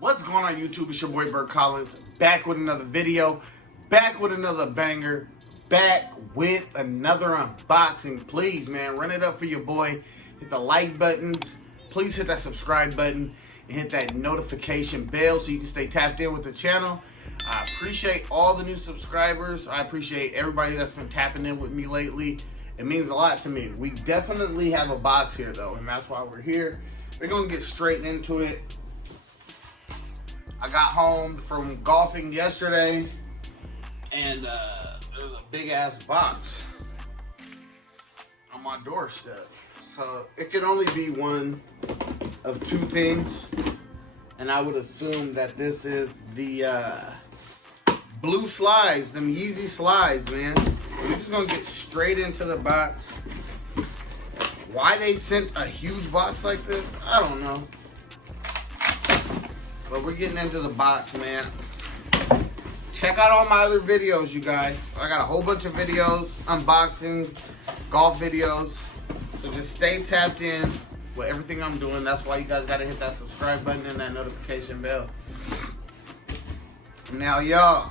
What's going on YouTube? It's your boy Bert Collins, back with another video, back with another banger, back with another unboxing. Please, man, run it up for your boy. Hit the like button. Please hit that subscribe button and hit that notification bell so you can stay tapped in with the channel. I appreciate all the new subscribers. I appreciate everybody that's been tapping in with me lately. It means a lot to me. We definitely have a box here though, and that's why we're here. We're gonna get straight into it. I got home from golfing yesterday, and there's a big ass box on my doorstep. So it could only be one of two things, and I would assume that this is the blue slides, them Yeezy slides, man. We're just gonna get straight into the box. Why they sent a huge box like this, I don't know. But we're getting into the box, man. Check out all my other videos, you guys. I got a whole bunch of videos, unboxing, golf videos. So just stay tapped in with everything I'm doing. That's why you guys gotta hit that subscribe button and that notification bell. Now, y'all,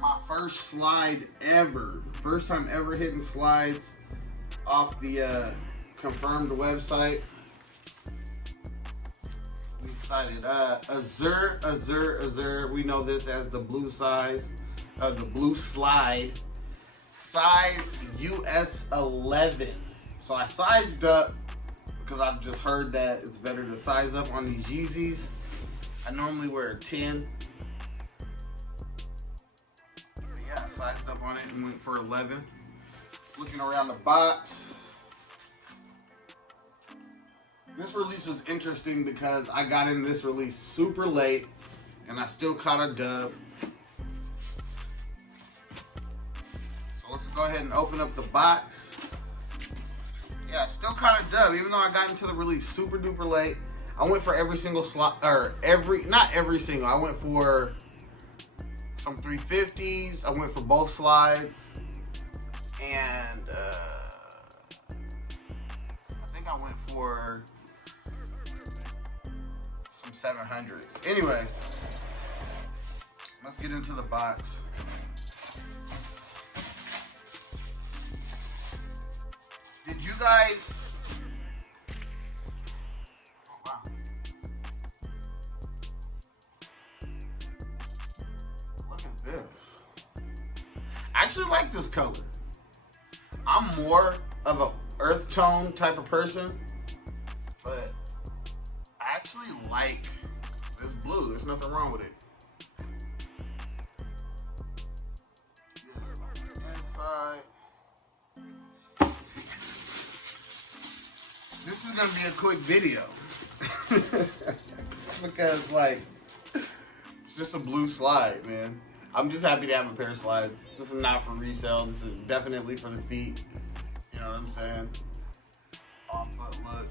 my first slide ever. First time ever hitting slides off the confirmed website. Azure. We know this as the blue size, the blue slide. Size US 11. So I sized up because I've just heard that it's better to size up on these Yeezys. I normally wear a 10. Yeah, I sized up on it and went for 11. Looking around the box. This release was interesting because I got in this release super late and I still caught a dub. So let's go ahead and open up the box. Yeah, I still caught a dub even though I got into the release super duper late. I went for every single slot, or not every single. I went for some 350s. I went for both slides. And I think I went for 700s. Anyways, let's get into the box. Did you guys? Oh wow! Look at this. I actually like this color. I'm more of a earth tone type of person, but I actually like this blue. There's nothing wrong with it. Inside. This is gonna be a quick video because, like, it's just a blue slide, man. I'm just happy to have a pair of slides. This is not for resale. This is definitely for the feet. You know what I'm saying? On foot look.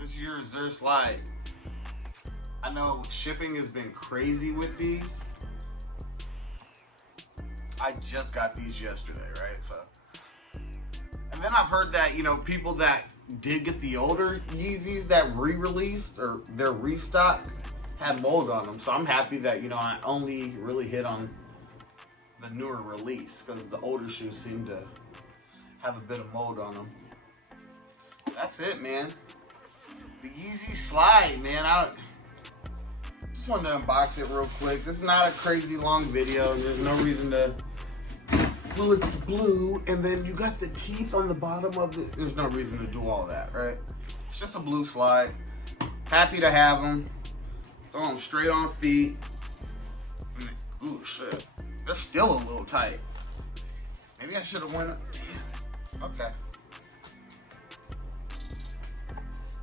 This is your Azure slide. I know shipping has been crazy with these. I just got these yesterday, right? So, and then I've heard that, you know, people that did get the older Yeezys that re-released or their restock had mold on them. So I'm happy that, you know, I only really hit on the newer release because the older shoes seem to have a bit of mold on them. That's it, man. The Yeezy slide, man. I just wanted to unbox it real quick. This is not a crazy long video. There's no reason to. Well, it's blue, and then you got the teeth on the bottom of it. There's no reason to do all that, right? It's just a blue slide. Happy to have them. Throw them straight on feet. Ooh, shit. They're still a little tight. Maybe I should have went. Okay.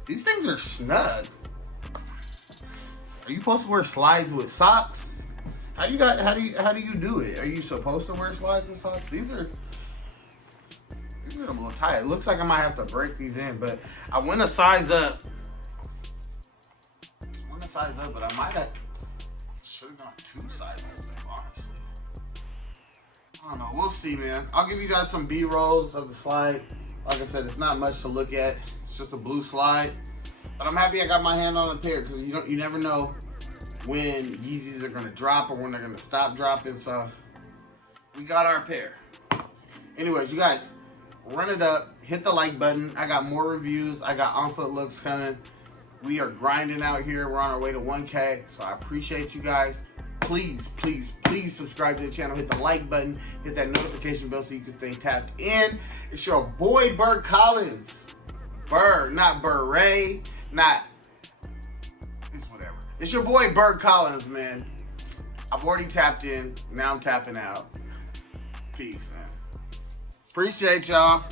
These things are snug. Are you supposed to wear slides with socks? How do you do it? Are you supposed to wear slides with socks? These are a little tight. It looks like I might have to break these in, but I went a size up. But I might have should have gone 2 sizes up, honestly. I don't know. We'll see, man. I'll give you guys some B-rolls of the slide. Like I said, it's not much to look at. It's just a blue slide. But I'm happy I got my hand on a pair because you never know when Yeezys are gonna drop or when they're gonna stop dropping. So we got our pair. Anyways, you guys, run it up, hit the like button. I got more reviews. I got on foot looks coming. We are grinding out here. We're on our way to 1K. So I appreciate you guys. Please, please, please subscribe to the channel. Hit the like button. Hit that notification bell so you can stay tapped in. It's your boy, Burt Collins. Bird, not Beret, not... It's whatever. It's your boy, Burt Collins, man. I've already tapped in. Now I'm tapping out. Peace, man. Appreciate y'all.